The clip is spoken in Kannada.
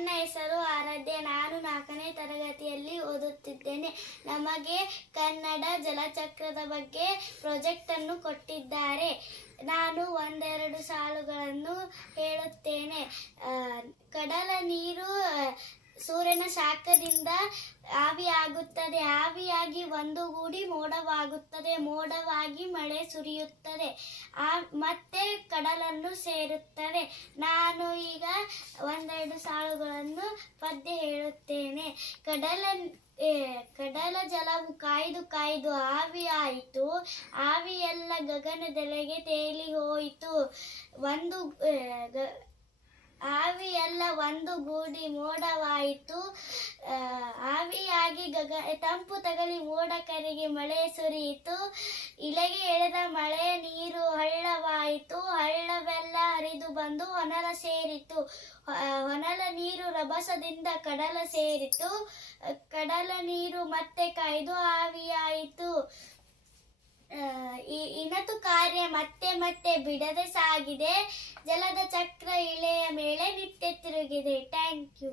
ನನ್ನ ಹೆಸರು ಆರಾಧ್ಯ. ನಾನು 4ನೇ ತರಗತಿಯಲ್ಲಿ ಓದುತ್ತಿದ್ದೇನೆ. ನಮಗೆ ಕನ್ನಡ ಜಲಚಕ್ರದ ಬಗ್ಗೆ ಪ್ರಾಜೆಕ್ಟ್ ಅನ್ನು ಕೊಟ್ಟಿದ್ದಾರೆ. ನಾನು ಒಂದೆರಡು ಸಾಲುಗಳನ್ನು ಹೇಳುತ್ತೇನೆ. ಕಡಲ ನೀರು ಸೂರ್ಯನ ಶಾಖದಿಂದ ಆವಿಯಾಗುತ್ತದೆ. ಆವಿಯಾಗಿ ಒಂದುಗೂಡಿ ಮೋಡವಾಗುತ್ತದೆ. ಮೋಡವಾಗಿ ಮಳೆ ಸುರಿಯುತ್ತದೆ. ಮತ್ತೆ ಕಡಲನ್ನು ಸೇರುತ್ತದೆ. ನಾನು ಈಗ ಒಂದೆರಡು ಸಾಲುಗಳನ್ನು ಪದ್ಯ ಹೇಳುತ್ತೇನೆ. ಕಡಲ ಜಲವು ಕಾಯ್ದು ಕಾಯ್ದು ಆವಿಯಾಯಿತು. ಆವಿಯೆಲ್ಲ ಗಗನದೆಡೆಗೆ ತೇಲಿ ಹೋಯಿತು. ಆವಿಯೆಲ್ಲ ಒಂದುಗೂಡಿ ಮೋಡವಾಯಿತು. ಆವಿಯಾಗಿ ತಂಪು ತಗಲಿ ಮೋಡ ಕರಗಿ ಮಳೆ ಸುರಿಯಿತು. ಇಲೆಗೆ ಎಳೆದ ಮಳೆ ನೀರು ಹಳ್ಳವಾಯಿತು. ಹಳ್ಳವೆಲ್ಲ ಹರಿದು ಬಂದು ಹೊನಲ ಸೇರಿತು. ಹೊನಲ ನೀರು ರಭಸದಿಂದ ಕಡಲ ಸೇರಿತು. ಕಡಲ ನೀರು ಮತ್ತೆ ಕಾಯ್ದು ಆವಿಯಾಯಿತು. ಇನತು ಕಾರ್ಯ ಮತ್ತೆ ಮತ್ತೆ ಬಿಡದೆ ಸಾಗಿದೆ. ಜಲದ ಚಕ್ರ ಇಳೆಯ ಮೇಲೆ ನಿತ್ಯ ತಿರುಗಿದೆ. Thank you.